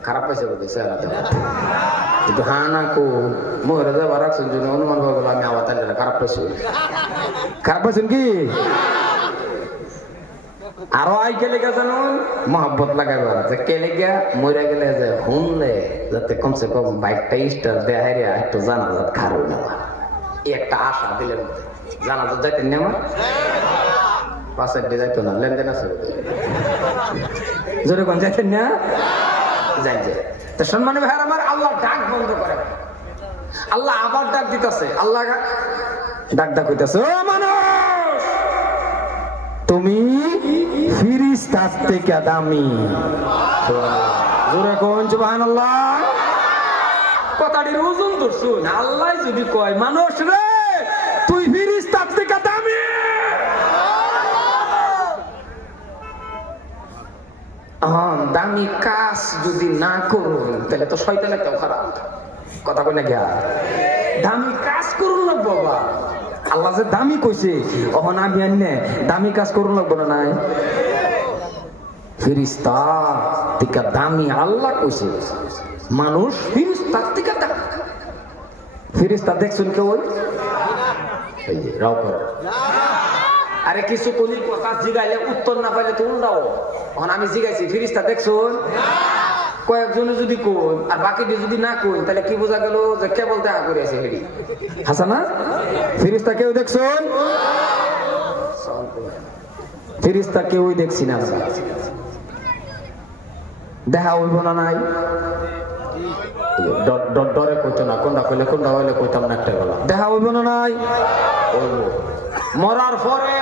খারাপ পাইছে বলতে চেহারা কিন্তু হা না কো মোহরে যাবার রাখছেন জন্য অনুমান হয়ে গেল আমি আবার তাহলে খারাপ পাইছি। খারাপ পাইছেন কি আরো আই কে লেগে জানুন মহব্বত লাগাইবার যে কে লেগে মরে গেলে যে হুনলে যাতে কমসে কম বাইকটা স্টার দেয় একটু জানাজাত খারো নেওয়া একটা আশা দিলেন মধ্যে জানাজাত যাইতেন না আমার পাশের দিয়ে যাইতো না লেনদেন আছে জোরে কোন যাইতেন না যাই যে তো সম্মানী ভাই আমার আল্লাহ ডাক বন্ধ করে আল্লাহ আবার ডাক দিতেছে আল্লাহ ডাক হইতেছে ও মানুষ তুমি ফিরিস্তার থেকে দামি জোরে কোন সুবহানাল্লাহ কথাটির ওজন তো শুন আল্লাহ যদি কয় মানুষ রে তুই ফিরিস্তার থেকে দামি দামি কাজ যদি না করুন তাহলে তো শয়তানের কেউ খারাপ কথা কই না গিয়া দামি কাজ করুন না বাবা আল্লাহ যে দামি কইছে ওহন আমি আননে দামি কাজ করুন লাগবো না নাই ফিরিস্তা থেকে দামি আল্লাহ কইছে মানুষ ফিরিস্তা থেকে দামি ফিরিস্তা দেখছুন কেউ এই যে রাও করে আরে কিছু কোন কথা জিগাইলে উত্তর না পাইলে তো উল্টাও এখন আমি জিগাইছি ফিরিস্তা দেখছুন কয়েকজনে যদি কোন আর বাকিটি যদি না কোন তাহলে কি বোঝা গেল যে কেবল দেখা করে আছে হেডি হাসানা ফিরিস্তা কেউ দেখছুন ফিরিস্তা কেউই দেখছি না দেখা হইব না নাই ডরে কইতো না কোনটা কইলে কোনটা হইলে কইতাম না একটা গলা দেখা হইব না নাই মরার পরে